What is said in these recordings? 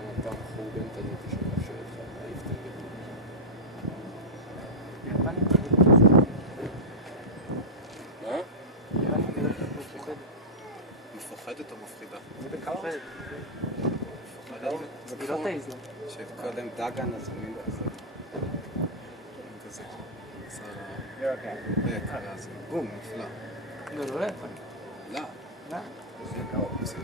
המטה המחורבנת הזאת שמאפשרת לך להעיף את הגדול. יפנית מה? יפנית מפוחדת. מפוחדת או מפחידה? זה מפוחדת. היא לא תעיז לה. שקודם דגן אז מין כזה. כזה. יקרה, אז בום, נפלא. לא, לא יפנית. לא. לא. זה קרוב, בסדר.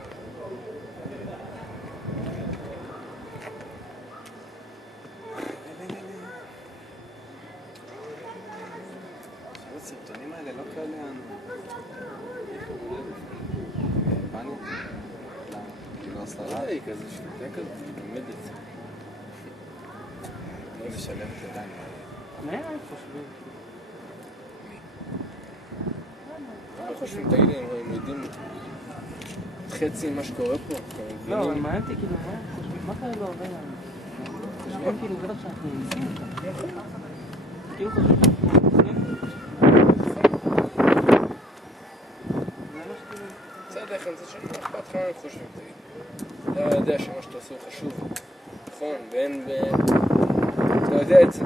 הסרטונים האלה לא כאלה יפנית? לא, כאילו הסללה היא כזה שתהיה כזה, עומדת. לא לשלם את ידיים. מה הם חושבים? מה הם חושבים? תגיד לי, הם יודעים חצי מה שקורה פה? לא, אבל מעניין אותי כאילו, מה הם חושבים? מה קרה לו הרבה לנו? חושבים כאילו בטח שאנחנו נמצאים אותם. כאילו חושבים שאנחנו נמצאים בסדר, איך אני זה שאני אכפת לך מה הם חושבים, תגיד. אתה יודע שמה שאתה עושה הוא חשוב, נכון, ואין אתה יודע את זה.